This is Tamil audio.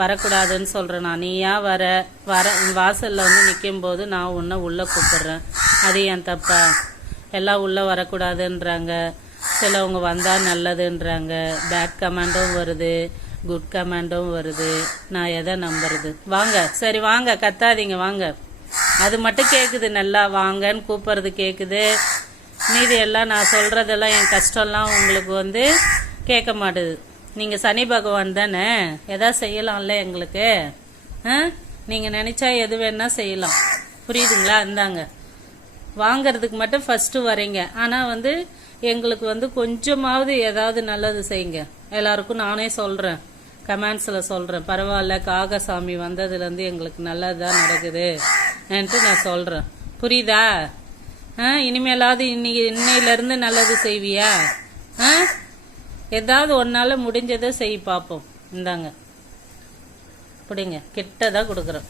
வரக்கூடாதுன்னு சொல்கிறேன். நான் நீயா வர வாசலில் வந்து நிற்கும் போது நான் உன்னை உள்ளே கூப்பிட்றேன். அது என் தப்பா? எல்லாம் உள்ளே வரக்கூடாதுன்றாங்க, சிலவங்க வந்தால் நல்லதுன்றாங்க. பேட் கமெண்டும் வருது, குட் கமெண்டும் வருது. நான் எதை நம்புறது? வாங்க, சரி வாங்க, கத்தாதீங்க, வாங்க. அது மட்டும் கேட்குது, நல்லா வாங்கன்னு கூப்பிட்றது கேட்குது. மீதி எல்லாம் நான் சொல்கிறதெல்லாம் என் கஷ்டம்லாம் உங்களுக்கு வந்து கேட்க மாட்டுது. நீங்கள் சனி பகவான் தானே, எதா செய்யலாம்ல எங்களுக்கு. நீங்கள் நினச்சா எது வேணால் செய்யலாம், புரியுதுங்களா? இந்தாங்க, வாங்கிறதுக்கு மட்டும் ஃபஸ்ட்டு வரீங்க. ஆனால் வந்து எங்களுக்கு வந்து கொஞ்சமாவது ஏதாவது நல்லது செய்யுங்க. எல்லாருக்கும் நானே சொல்கிறேன், கமெண்ட்ஸில் சொல்கிறேன். பரவாயில்ல, காகசாமி வந்ததுலேருந்து எங்களுக்கு நல்லது தான் நடக்குதுன்ட்டு நான் சொல்கிறேன். புரியுதா? இனிமேலாவது இன்னையிலேருந்து நல்லது செய்வியா? ஏதாவது ஒன்றால் முடிஞ்சதை செய் பார்ப்போம். இந்தாங்க, பிடிங்க, கிட்டதான் கொடுக்குறேன்.